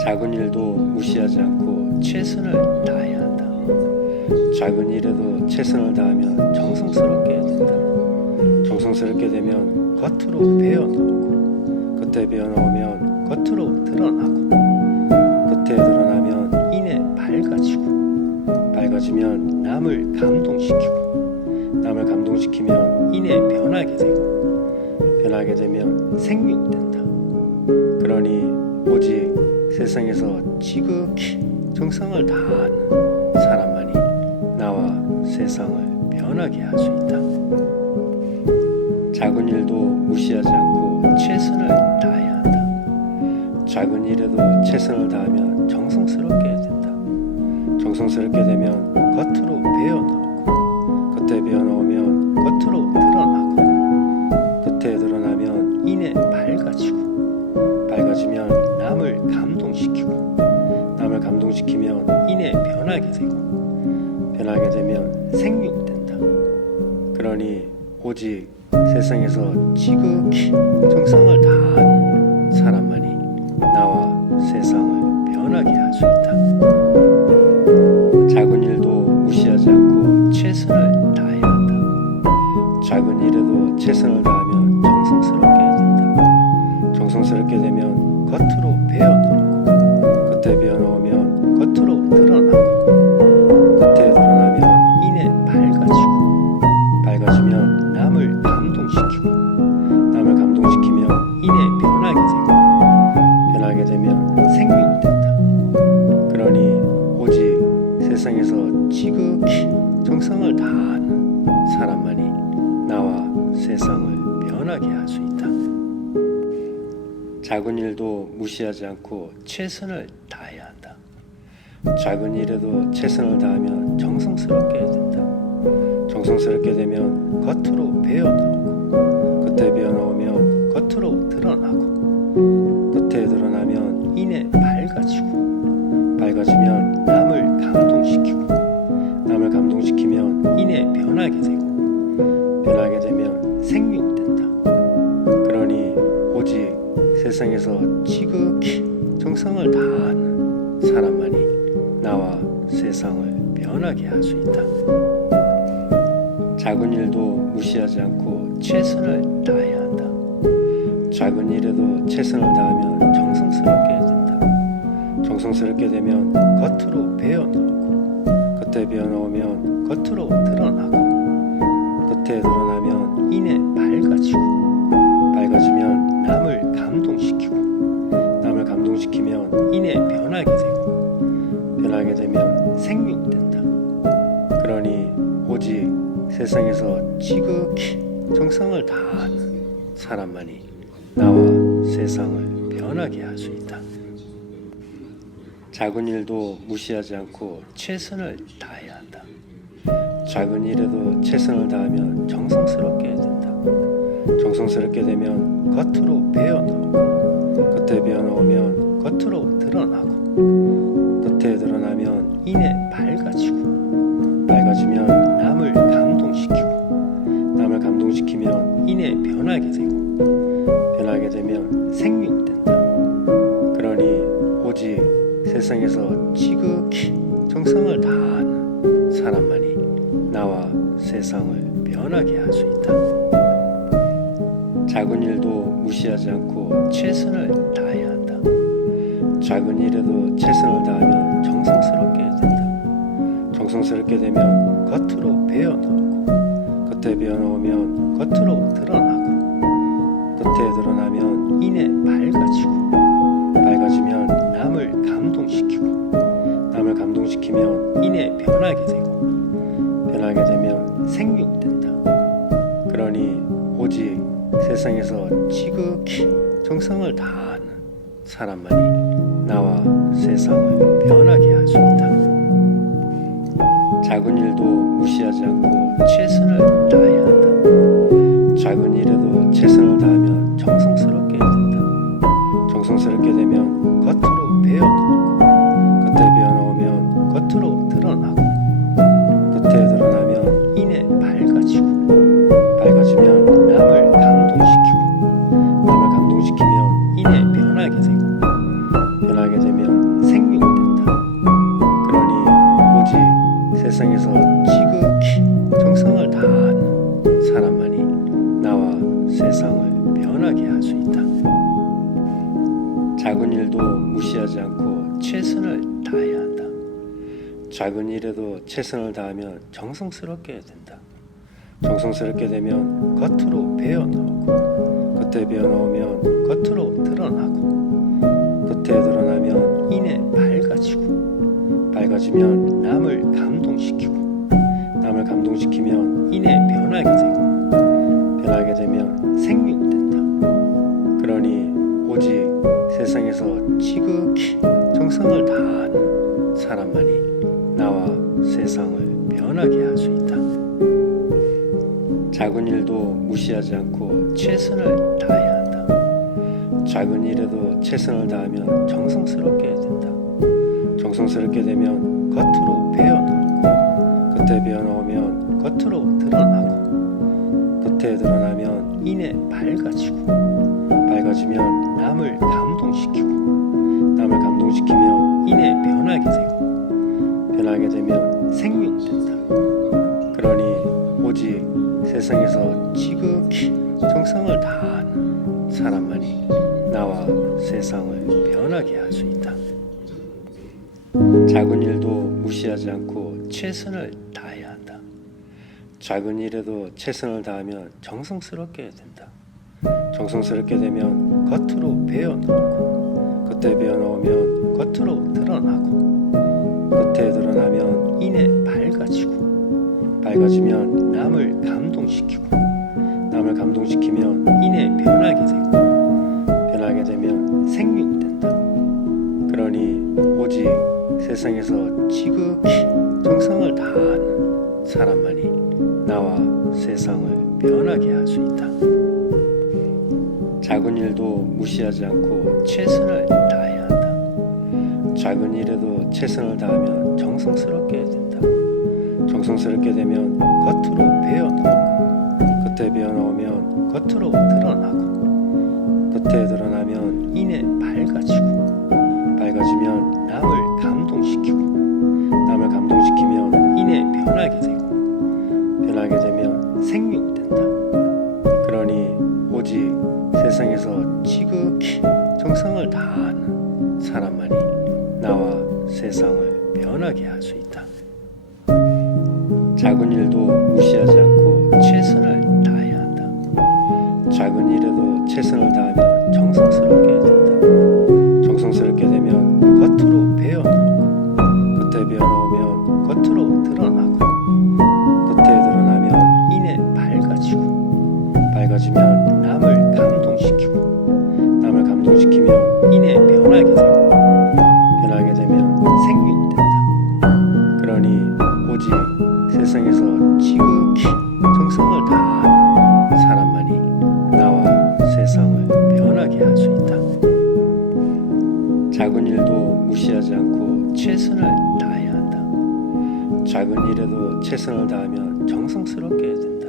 작은 일도 무시하지 않고 최선을 다해야 한다. 작은 일에도 최선을 다하면 정성스럽게 된다. 정성스럽게 되면 겉으로 배어나오고, 겉에 배어나오면 겉으로 드러나고, 겉에 드러나면 이내 밝아지고, 밝아지면 남을 감동시키고, 남을 감동시키면 이내 변하게 되고, 변하게 되면 생육된다. 그러니 오직 세상에서 지극히 정성을 다하는 사람만이 나와 세상을 변하게 할 수 있다. 작은 일도 무시하지 않고 최선을 다해야 한다. 작은 일에도 최선을 다하면 정성스럽게 된다. 정성스럽게 되면 겉으로 배어나오고, 겉에 배어나오면 겉으로 드러나고, 겉에 드러나면 이내 밝아지고, 밝아지면 남을 감동시키고, 남을 감동시키면 이내 변하게 되고, 변하게 되면 생육된다. 그러니 오직 세상에서 지극히 정성을 다하는 사람만이 나와 세상을 변하게 할 수 있다. 작은 일도 무시하지 않고 최선을 다해야 한다. 작은 일에도 최선을 다하면 정성스럽게 된다. 정성스럽게 되면 겉으로 배어나오고, 겉에 배어나오면 겉으로 드러나고, 겉에 드러나면 이내 밝아지고, 밝아지면 남을 감동시키고, 남을 감동시키면 이내 변하게 되고, 변하게 되면 생육된다. 그러니 오직 세상에서 지극히 정성을 다하는 사람만이 나와 세상을 변하게 할 수 있다. 작은 일도 무시하지 않고 최선을 다해야 한다. 작은 일에도 최선을 다하면 정성스럽게 된다. 정성스럽게 되면 겉으로 배어나오고, 겉에 배어나오면 겉으로 드러나고, 겉에 드러나면 이내 밝아지고, 밝아지면 남을 감동시키고, 남을 감동시키면 이내 변하게 되고, 변하게 되면 생육된다. 그러니 오직 세상에서 지극히 정성을 다하는 사람만이 나와 세상을 변하게 할 수 있다. 작은 일도 무시하지 않고 최선을 다해야 한다. 작은 일에도 최선을 다하면 정성스럽게 된다. 정성스럽게 되면 겉으로 배어나오고, 겉에 배어나오면 겉으로 드러나고, 겉에 드러나면 이내 밝아지고, 밝아지면 남을 감동시키고, 남을 감동시키면 이내 변하게 되고, 변하게 되면 생육된다. 그러니 오직 세상에서 지극히 정성을 다하는 사람만이 나와 세상을 변하게 할 수 있다. 작은 일도 무시하지 않고 최선을 다해야 한다. 작은 일에도 최선을 다하면 정성스럽게 된다. 정성스럽게 되면 겉으로 배어나오고, 겉에 배어나오면 겉으로 드러나고, 겉에 드러나면 이내 밝아지고, 밝아지면 남을 감동시키고, 남을 감동시키면 이내 변하게 되고, 변하게 되면 생육된다. 그러니 오직 세상에서 지극히 정성을 다하는 사람만이 나와 세상을 변하게 할 수 있다. 작은 일도 무시하지 않고 최선을 다해야 한다. 작은 일에도 최선을 다하면 정성스럽게 된다. 정성스럽게 되면 겉으로 배어나오고, 겉에 배어나오면 겉으로 드러나고, 겉에 드러나면 이내 밝아지고, 밝아지면 남을 감동시키고, 남을 감동시키면 이내 변하게 되고, 변하게 되면 생육된다. 그러니 오직 세상에서 지극히 정성을 다하는 사람만이 나와 세상을 변하게 할 수 있다. 작은 일도 무시하지 않고 최선을 다해야 한다. 작은 일에도 최선을 다하면 정성스럽게 된다. 정성스럽게 되면 겉으로 배어나오고, 겉에 배어나오면 겉으로 드러나고, 겉에 드러나면 이내 밝아지고, 밝아지면 남을 감동시키고, 남을 감동시키면 이내 변하게 되고, 변하게 변하게 되면 생육된다. 그러니 오직 세상에서 지극히 정성을 다하는 사람만이 나와 세상을 변하게 할 수 있다. 작은 일도 무시하지 않고 최선을 다해야 한다. 작은 일에도 최선을 다하면 정성스럽게 된다. 정성스럽게 되면 겉으로 배어나오고, 겉에 배어나오면 겉으로 드러나고, 겉에 드러나면 이내 밝아지고, 밝아지면 남을 감동시키고, 남을 감동시키면 이내 변하게 되고, 변하게 되면 생육된다. 그러니 오직 세상에서 지극히 정성을 다하는 사람만이 나와 세상을 변하게 할 수 있다. 작은 일도 무시하지 않고 최선을 다해야 한다. 작은 일에도 최선을 다하면 정성스럽게 된다. 정성스럽게 되면 겉으로 배어나오고, 겉에 배어나오면 겉으로 드러나고, 겉에 드러나면 이내 밝아지고, 밝아지면 남을 감동시키고, 남을 감동시키면 이내 변하게 되고, 변하게 되면 생육된다. 그러니 오직 세상에서 지극히 정성을 다하는 사람만이 나와 세상을 변하게 할 수 있다. 작은 일도 무시하지 않고 최선을 다해야 한다. 작은 일에도 최선을 다하면 정성스럽게 된다. 정성스럽게 되면 겉으로 배어나오고, 겉에 배어나오면 겉으로 드러나고, 겉에 드러나면 이내 밝아지고, 밝아지면 남을 감동시키고, 남을 감동시키면 이내 변하게 되고, 변하게 되면 생육된다. 그러니 오직 세상에서 지극히 정성을 다하는 사람만이 나와 세상을 변하게 할 수 있다. 작은 일도 무시하지 않고 최선을 다해야 한다. 작은 일에도 최선을 다하면 정성스럽게 된다. 정성스럽게 되면 겉으로 배어나오고, 겉에 배어나오면 겉으로 드러나고, 겉에 드러나면 이내 밝아지고, 밝아지면 남을 감동시키고, 남을 감동시키면 이내 변하게 되고, 변하게 되면 생육된다. 그러니 오직 세상에서 지극히 정성을 다하는 사람만이 나와 세상을 변하게 할 수 있다. 작은 일도 무시하지 않고 최선을 다해야 한다. 작은 일에도 최선을 다하면 정성스럽게 된다. 정성스럽게 되면 겉으로 배어나오고, 겉에 배어나오면 겉으로 드러나고, 겉에 드러나면 이내 밝아지고, 밝아지면 남을 감동시키고, 남을 감동시키면 이내 변하게 되고, 변하게 되면 생육된다. 그러니 오직 세상에서 지극히 정성을 다하는 사람만이 나와 세상을 변하게 할 수 있다. 작은 일도 무시하지 않고 최선을 다해야 한다. 작은 일에도 최선을 다하면 정성스럽게 된다.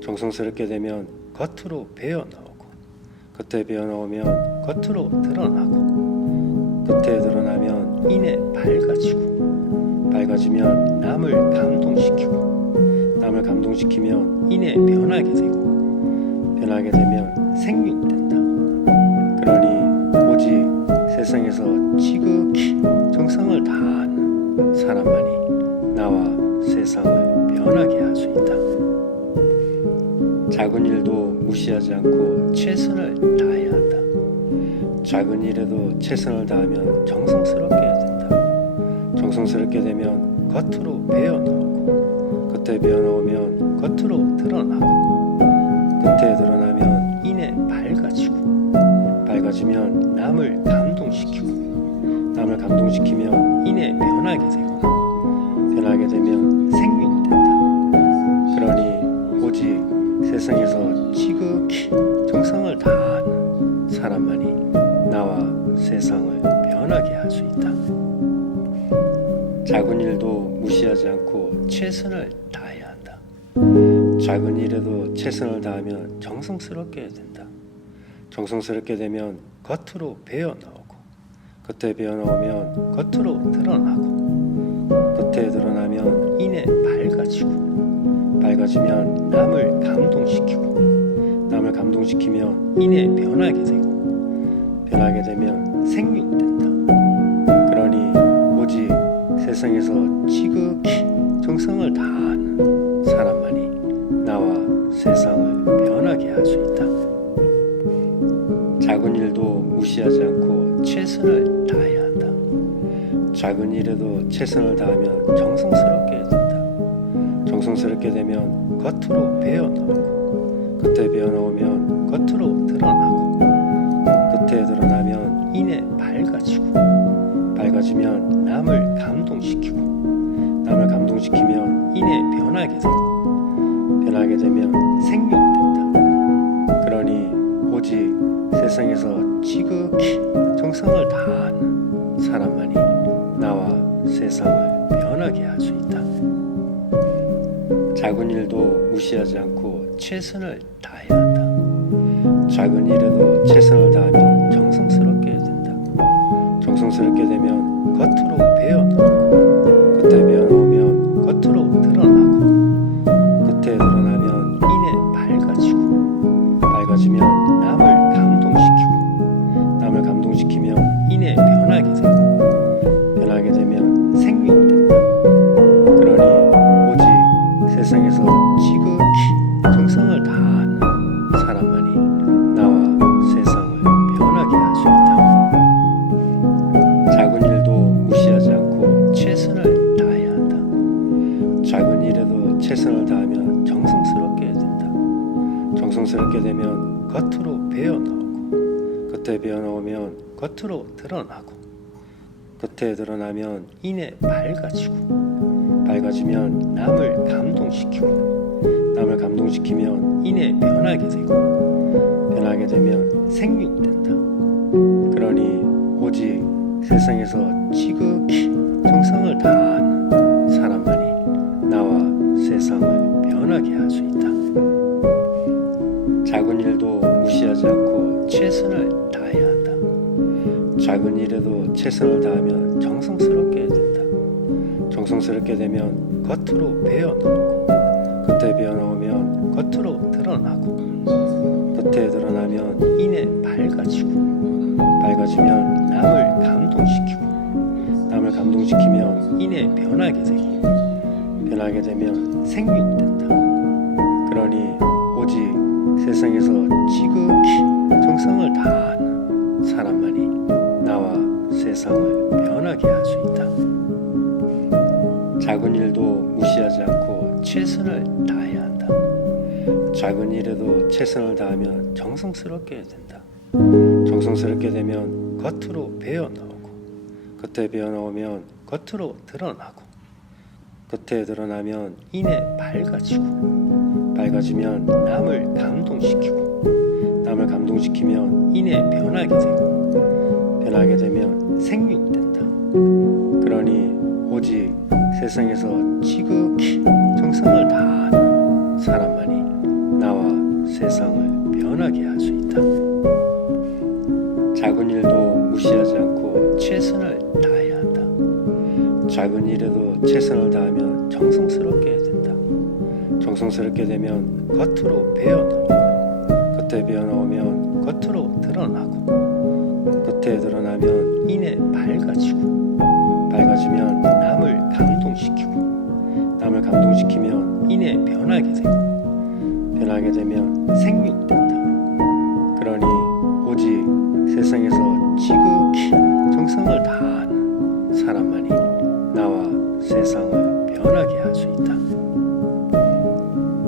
정성스럽게 되면 겉으로 배어나오고, 겉에 배어나오면 겉으로 드러나고, 겉에 드러나면 이내 밝아지고, 밝아지면 남을 감동시키고, 남을 감동시키면 이내 변하게 되고, 변하게 되면 생육된다. 그러니 오직 세상에서 지극히 정성을 다하는 사람만이 나와 세상을 변하게 할 수 있다. 작은 일도 무시하지 않고 최선을 다해야 한다. 작은 일에도 최선을 다하면 정성스럽게 된다. 정성스럽게 되면 겉으로 배어나오고, 겉에 배어나오면 겉으로 드러나고, 겉에 드러나면 이내 밝아지고, 밝아지면 남을 감동시키고, 남을 감동시키면 이내 변하게 되고, 변하게 되면 생육된다. 그러니 오직 세상에서 지극히 정성을 다하는 사람만이 나와 세상을 변하게 할 수 있다. 작은 일도 무시하지 않고 최선을 다해야 한다. 작은 일에도 최선을 다하면 정성스럽게 된다. 정성스럽게 되면 겉으로 배어나오고, 겉에 배어나오면 겉으로 드러나고, 겉에 드러나면 이내 밝아지면 남을 감동시키고, 남을 감동시키면 이내 변하게 되고, 변하게 되면 생육된다. 그러니 오직 세상에서 지극히 정성을 다하는 사람만이 나와 세상을 변하게 할 수 있다. 작은 일도 무시하지 않고 최선을 다해야 한다. 작은 일에도 최선을 다하면 정성스럽게 된다. 정성스럽게 되면 겉으로 배어나오고, 겉에 배어나오면 겉으로 드러나고, 겉에 드러나면 이내 밝아지면 남을 감동시키고, 남을 감동시키면 이내 변하게 되고, 변하게 되면 생육된다. 그러니 오직 세상에서 지극히 정성을 다하는 사람만이 나와 세상을 변하게 할 수 있다. 작은 일도 무시하지 않고 최선을 다해야 한다. 작은 일에도 최선을 다하면 정성스럽게 된다. 정성스럽게 되면 겉으로 배어나오고, 겉에 배어나오면 겉으로 드러나고, 겉에 드러나면 이내 밝아지면 남을 감동시키면 이내 변하게 되면 생육된다. 그러니 오직 세상에서 지극히 정성을 다하는 사람만이 나와 세상을 변하게 할 수 있다. 작은 일도 무시하지 않고 최선을 다해야 한다. 작은 일에도 최선을 다하면 정성스럽게 된다. 정성스럽게 되면 겉으로 배어나오고, 겉에 배어나오면 겉으로 드러나고, 겉에 드러나면 이내 밝아지면 남을 감동시키면 이내 변하게 되면 생육된다. 그러니 오직 세상에서 지극히 정성을 다하는 사람만이 나와 세상을 변하게 할 수 있다. 작은 일도 무시하지 않고 최선을 다해야 한다. 작은 일에도 최선을 다하면 정성스럽게 된다. 정성스럽게 되면 겉으로 배어나오고, 겉에 배어나오면 겉으로 드러나고, 겉에 드러나면 이내 밝아지면 남을 감동시키면 이내 변하게 되면 생육된다. 그러니 오직 세상에서 지극히 정성을 다하는 사람만이 나와 세상을 변하게 할 수 있다. 작은 일도 무시하지 않고 최선을 다해야 한다. 작은 일에도 최선을 다하면 정성스럽게 된다. 정성스럽게 되면 겉으로 배어나오고, 겉에 배어나오면 겉으로 드러나고, 겉에 드러나면 이내 밝아지면 남을 감동시키면 이내 변하게 되면 생육된다. 그러니 오직 세상에서 지극히 정성을 다하는 사람만이 나와 세상을 변하게 할 수 있다. 작은 일도 무시하지 않고 최선을 다해야 한다. 작은 일에도 최선을 다하면 정성스럽게 된다. 정성스럽게 되면 겉으로 배어나오고, 겉에 배어나오면 겉으로 드러나고, 겉에 드러나면 이내 밝아지면 남을 감동시키면 이내 변하게 되면 생육된다. 그러니 오직 세상에서 지극히 정성을 다하는 사람만이 나와 세상을 변하게 할 수 있다.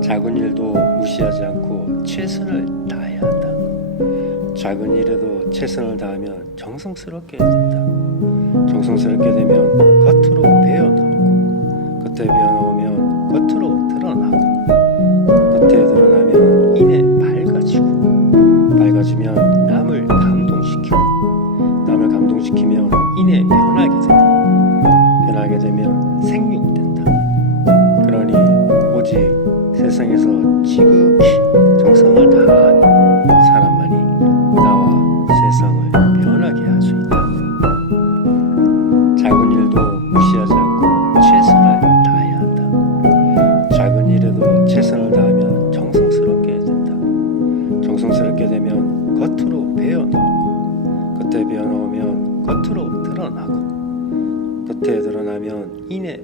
작은 일도 무시하지 않고 최선을 다해야 한다. 작은 일에도 최선을 다하면 정성스럽게 된다. 정성스럽게 되면 겉으로 배어나오고, 겉에 배어나오면 겉으로 드러나고, 겉에 드러나면 이내 밝아지면 남을 감동시키면 이내 변하게 되면 생육된다. 그러니 오직 세상에서 지극히 정성을 다하는 사람만이 나와 세상을 변하게 할 수 있다. 겉으로 드러나고 겉에 드러나면 이내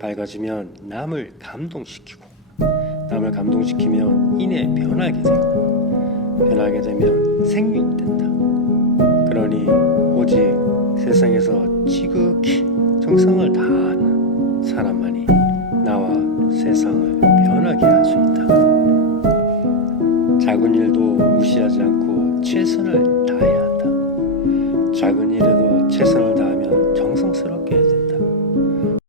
밝아지면 남을 감동시키고 남을 감동시키면 이내 변하게 되면 생육된다. 그러니 오직 세상에서 지극히 정성을 다하는 사람만이 나와 세상을 변하게 할 수 있다. 작은 일도 무시하지 않고 최선을 다해야 한다. 작은 일에도 최선을 다하면 정성스럽게 된다.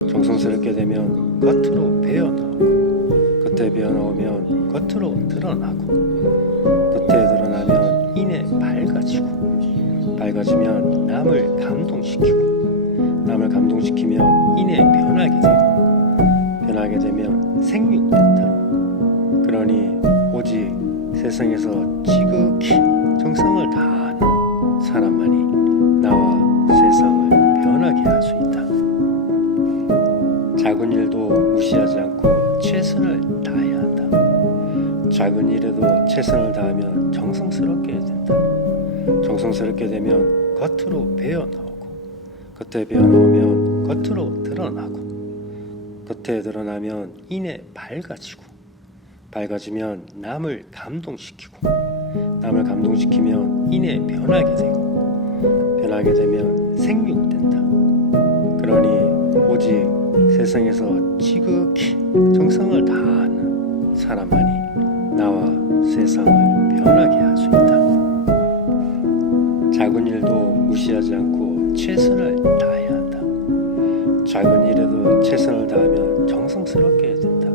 정성스럽게 되면 겉으로 배어나오고 겉에 배어나오면 겉으로 드러나고 겉에 드러나면 이내 밝아지면 남을 감동시키면 이내 변하게 되면 생육된다. 그러니 오직 세상에서 지극히 정성을 다하는 사람만이 나와 세상을 변하게 할 수 있다. 작은 일도 무시하지 않고 최선을 다해야 한다. 작은 일에도 최선을 다하면 정성스럽게 된다. 정성스럽게 되면 겉으로 배어나오고 겉에 배어나오면 겉으로 드러나고 겉에 드러나면 이내 밝아지면 남을 감동시키면 이내 변하게 되면 생육된다. 그러니 오직 세상에서 지극히 정성을 다하는 사람만이 나와 세상을 변하게 할 수 있다. 작은 일도 무시하지 않고 최선을 다해야 한다. 작은 일에도 최선을 다하면 정성스럽게 된다.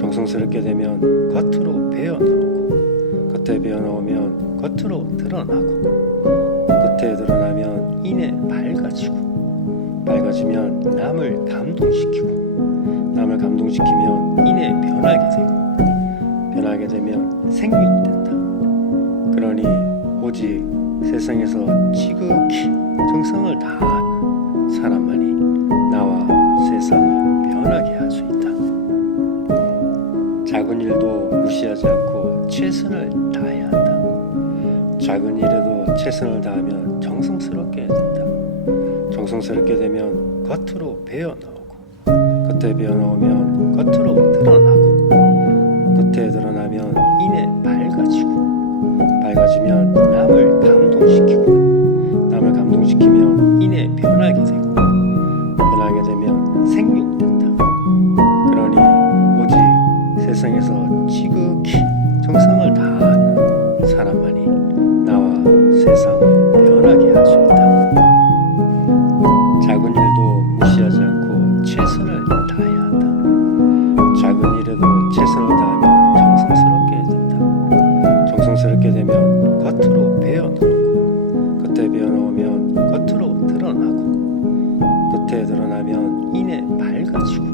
정성스럽게 되면 겉으로 배어나오고 겉에 배어나오면 겉으로 드러나고 겉에 드러나면 이내 밝아지면 남을 감동시키면 이내 변하게 되면 생육된다. 그러니 오직 세상에서 지극히 정성을 다하는 사람만이 나와 세상을 변하게 할 수 있다. 작은 일도 무시하지 않고 최선을 다해야 한다. 작은 일에도 최선을 다하면 정성스럽게 된다. 정성스럽게 되면 겉으로 배어나오고 겉에 배어나오면 겉으로 드러나고 겉에 드러나면 이내 밝아지면 남을 감동시키면 이내 변하게 되면 생육된다. 그러니 오직 세상에서 지극히 정성을 다하는 사람만이 나와 세상을 변하게 할 수 있다. 작은 일도 무시하지 않고 최선을 다해야 한다. 작은 일에도 최선을 다하면 정성스럽게 된다. 정성스럽게 되면 겉으로 배어나오고 겉에 배어나오면 겉으로 드러나고 겉에 드러나면 이내 밝아지면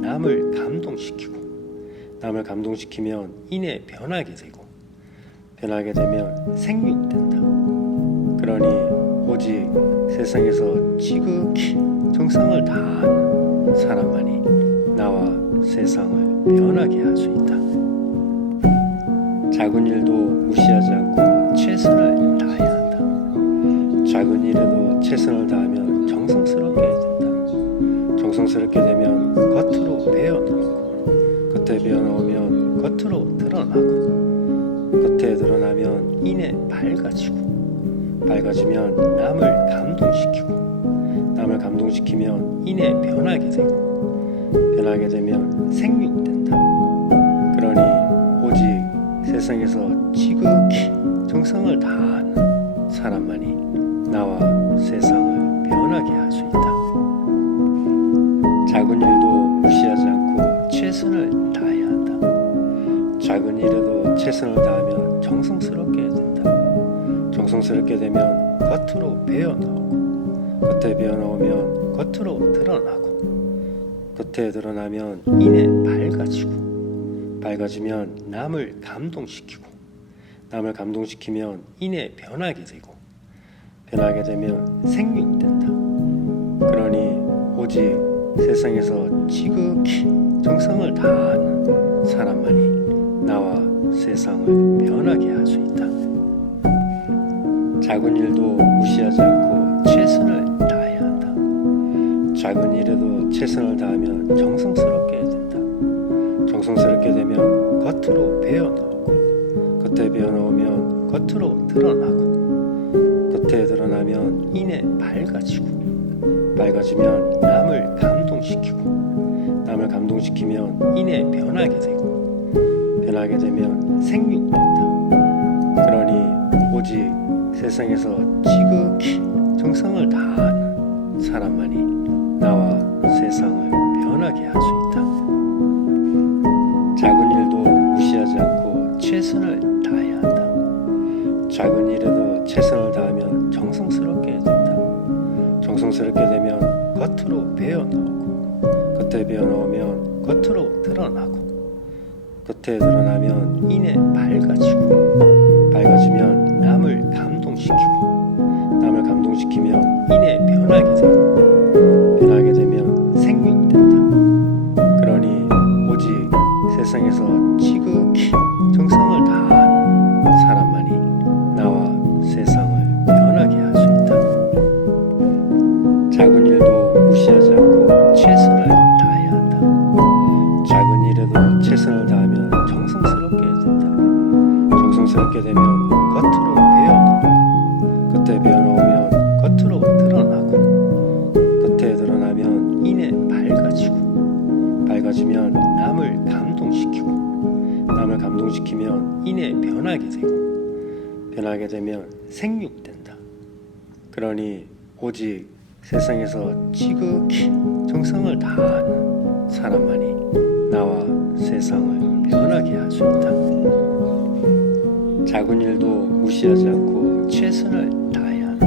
남을 감동시키면 이내 변하게 되면 생육된다. 그러니 오직 세상에서 지극히 정성을 다하는 사람만이 나와 세상을 변하게 할 수 있다. 작은 일도 무시하지 않고 최선을 다해야 한다. 작은 일에도 최선을 다하면 정성스럽게 된다. 정성스럽게 되면 겉으로 배어나오고 겉에 배어나오면 겉으로 드러나고 겉에 드러나면 이내 밝아지면 남을 감동시키면 이내 변하게 되면 생육된다. 그러니 오직 세상에서 지극히 정성을 다하는 사람만이 나와 세상을 변하게 할 수 있다. 작은 일도 무시하지 않고 최선을 다해야 한다. 작은 일에도 최선을 다하면 정성스럽게 된다. 정성스럽게 되면 겉으로 배어나오고 겉에 배어나오면 겉으로 드러나고 겉에 드러나면 이내 밝아지면 남을 감동시키면 이내 변하게 되면 생육된다. 그러니 오직 세상에서 지극히 정성을 다하는 사람만이 나와 세상을 변하게 할 수 있다. 작은 일도 무시하지 않고 최선을 다해야 한다. 작은 일에도 최선을 다하면 정성스럽게 된다. 정성스럽게 되면 겉으로 배어나오고, 겉에 배어나오면 겉으로 드러나고, 겉에 드러나면 이내 밝아지고, 밝아지면 남을 감동시키고, 남을 감동시키면 이내 변하게 되고, 변하게 되면 생육된다. 그러니 오직 세상에서 지극히 정성을 다하는 사람만이 나와 세상을 변하게 할 수 있다. 작은 일도 무시하지 않고 최선을 다해야 한다. 작은 일에도 최선을 다하면 정성스럽게 된다. 정성스럽게 되면 겉으로 배어나오고, 겉에 배어나오면 겉으로 드러나고, 겉에 드러나면 이내 밝아지고, 밝아지면 남을 감동시키고, 남을 감동시키면 이내 변하게 되고, 변하게 되면 생육된다. 그러니 오직 세상에서 지극히 정성을 다하는 사람만이 나와 세상을 변하게 할 수 있다. 작은 일도 무시하지 않고 최선을 다해야 한다. 작은 일에도 최선을 다하면 정성스럽게 된다. 정성스럽게 되면 겉으로 배어나오고, 겉에 배어나오면 겉으로 드러나고, 겉에 드러나면 이내 밝아지고, 밝아지면 남을 감동시키고, 남을 감동시키면 이내 변하게 되고, 변하게 되면 생육된다. 그러니 오직 세상에서 지극히 정성을 다하는 사람만이 나와 세상을 변하게 할 수 있다. 작은 일도 무시하지 않고 최선을 다해야 한다.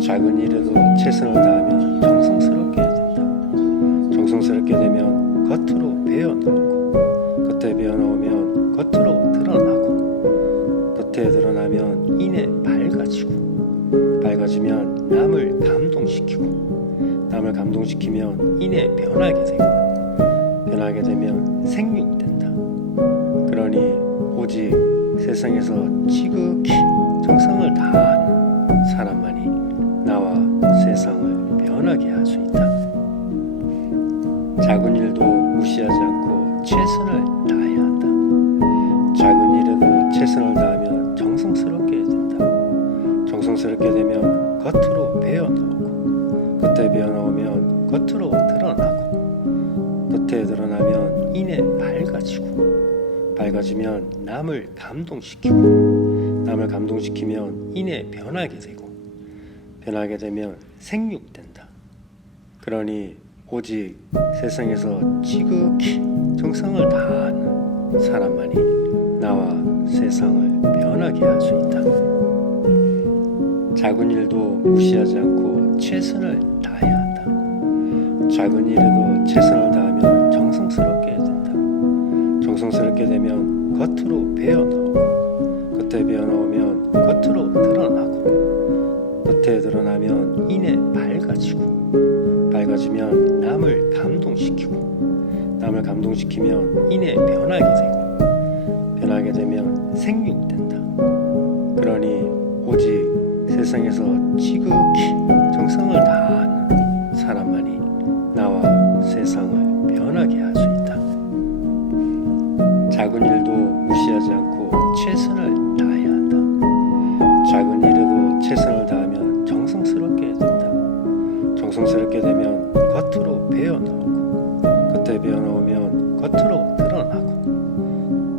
작은 일에도 최선을 다하면 정성스럽게 된다. 정성스럽게 되면 겉으로 배어나오고, 겉에 배어나오면 겉으로 드러나고, 겉에 드러나면 이내 밝아지고, 밝아지면 남을 감동시키고, 남을 감동시키면 이내 변하게 되고, 변하게 되면 생육된다. 그러니 오직 세상에서 지극히 정성을 다하는 사람만이 나와 세상을 변하게 할 수 있다. 작은 일도 무시하지 않고 최선을 다해야 한다. 작은 일에도 최선을 다하면 정성스럽게 된다. 정성스럽게 되면 겉으로 배어나오고, 겉에 배어나오면 겉으로 드러나고, 겉에 드러나면 이내 밝아지고, 밝아지면 남을 감동시키고, 남을 감동시키면 이내 변하게 되고, 변하게 되면 생육된다. 그러니 오직 세상에서 지극히 정성을 다하는 사람만이 나와 세상을 변하게 할 수 있다. 작은 일도 무시하지 않고 최선을 다해야 한다. 작은 일에도 최선을 다하면 정성스럽게 된다. 정성스럽게 되면 겉으로 배어나오고, 겉에 배어나오면 겉으로 드러나고, 겉에 드러나면 이내 밝아지고, 밝아지면 남을 감동시키고, 남을 감동시키면 이내 변하게 되고, 변하게 되면 생육된다. 그러니 오직 세상에서 지극히 정성을 다하는 사람만이 나와 세상을 변하게 할 수 있다. 작은 일도 무시하지 않고 최선을 다해야 한다. 작은 일에도 최선을 다하면 정성스럽게 된다. 정성스럽게 되면 겉으로 배어나오고, 겉에 배어나오면 겉으로 드러나고,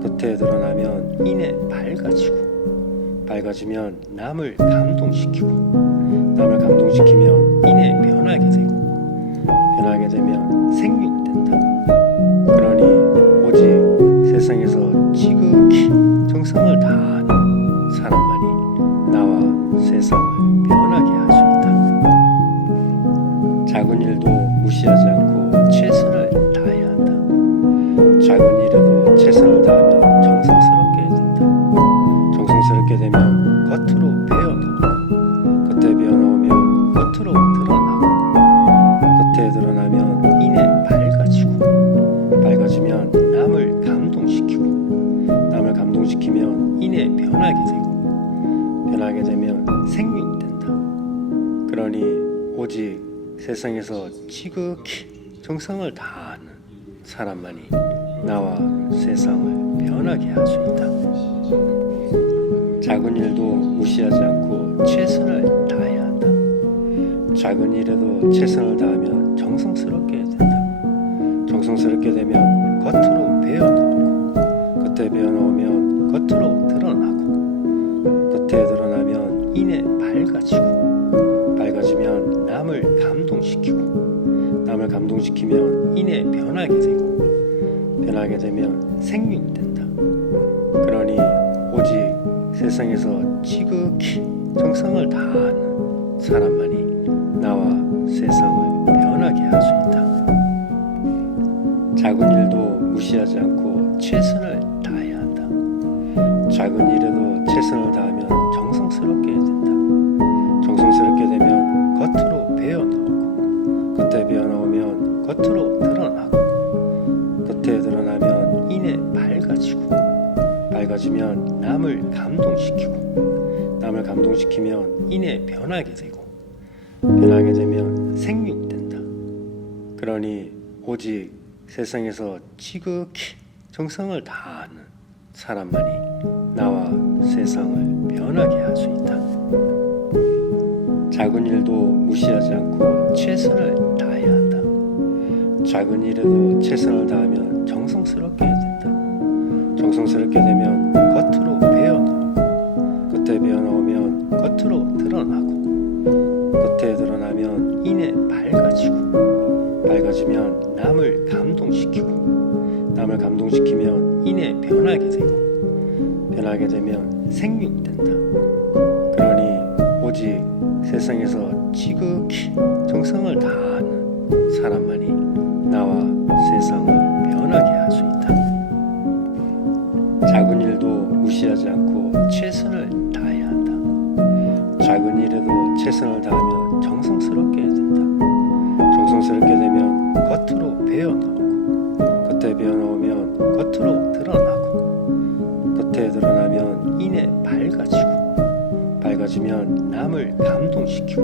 겉에 드러나면 이내 밝아지고, 밝아지면 남을 감동시키고, 남을 감동시키면 이내 변하게 되고, 변하게 되면 생육된다. 그러니 오직 세상에서 지극히 정성을 다하는 사람만이 나와 세상을 변하게 할 수 있다. 작은 일도 무시하지 않고 최선을 다해야 한다. 작은 일에도 최선을 다하면 정성스럽게 된다. 정성스럽게 되면 겉으로 배어나오고, 겉에 배어나오면 겉으로 드러나고, 겉에 드러나면 이내 밝아지고, 밝아지면 남을 감동시키고, 남을 감동시키면 이내 변하게 되고, 변하게 변하게 되면 생육된다. 그러니 오직 세상에서 지극히 정성을 다하는 사람만이 나와 세상을 변하게 할 수 있다. 작은 일도 무시하지 않고 최선을 다해야 한다. 작은 일에도 최선을 다하면 정성스럽게 된다. 정성스럽게 되면 겉으로 배어나오고, 겉에 배어나오면 겉으로 드러나고, 겉에 드러나면 이내 밝아지고, 밝아지면 남을 감동시키고, 남을 감동시키면 이내 변하게 되고, 변하게 되면 생육된다. 그러니 오직 세상에서 지극히 정성을 다하는 사람만이 나와 세상을 변하게 할 수 있다. 작은 일도 무시하지 않고 최선을 다해야 한다. 작은 일에도 최선을 다하면 정성스럽게 된다. 정성스럽게 되면 겉으로 배어나오고, 겉에 배어나오면 겉으로 드러나고, 겉에 드러나면 이내 밝아지고, 밝아지면 남을 감동시키고, 남을 감동시키면 이내 변하게 되고, 변하게 되면 생육된다. 그러니 오직 세상에서 지극히 정성을 다하는 사람만이 나와 세상을 변하게 할 수 있다. 작은 일도 무시하지 않고 최선을 다해야 한다. 작은 일에도 최선을 다하면 정성스럽게 된다. 정성스럽게 되면 겉으로 배어나오고, 겉에 배어나오면 겉으로 드러나고, 겉에 드러나면 이내 밝아지고, 밝아지면 남을 감동시키고, 남을 감동시키면 이내 변하게 되고, 변하게 되면 생육된다. 그러니 오직 세상에서 지극히 정성을 다하는 사람만이 나와 세상을 변하게 할 수 있다. 작은 일도 무시하지 않고 최선을 다해야 한다. 작은 일에도 최선을 다하면 정성스럽게 된다. 정성스럽게 되면 겉으로 배어나오고, 겉에 배어나오면 겉으로 드러나고, 겉에 드러나면 이내 밝아지고, 밝아지면 남을 감동시키고,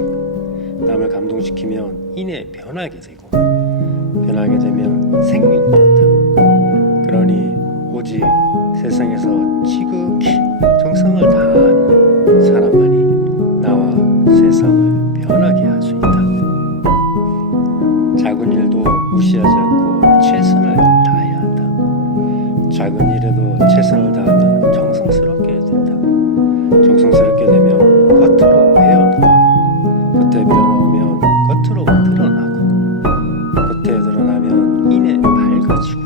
남을 감동시키면 이내 변하게 되고, 변하게 되면 생육된다. 그러니 오직 세상에서 지극히 정성을 다하는 사람만이 나와 세상을 변하게 할 수 있다. 작은 일도 무시하지 않고 최선을 다해야 한다. 작은 일에도 최선을 다하면 정성스럽게 된다. 정성스럽게 되면 겉으로 배어나오고, 겉에 배어나오면 겉으로 드러나고, 겉에 드러나면 이내 밝아지고,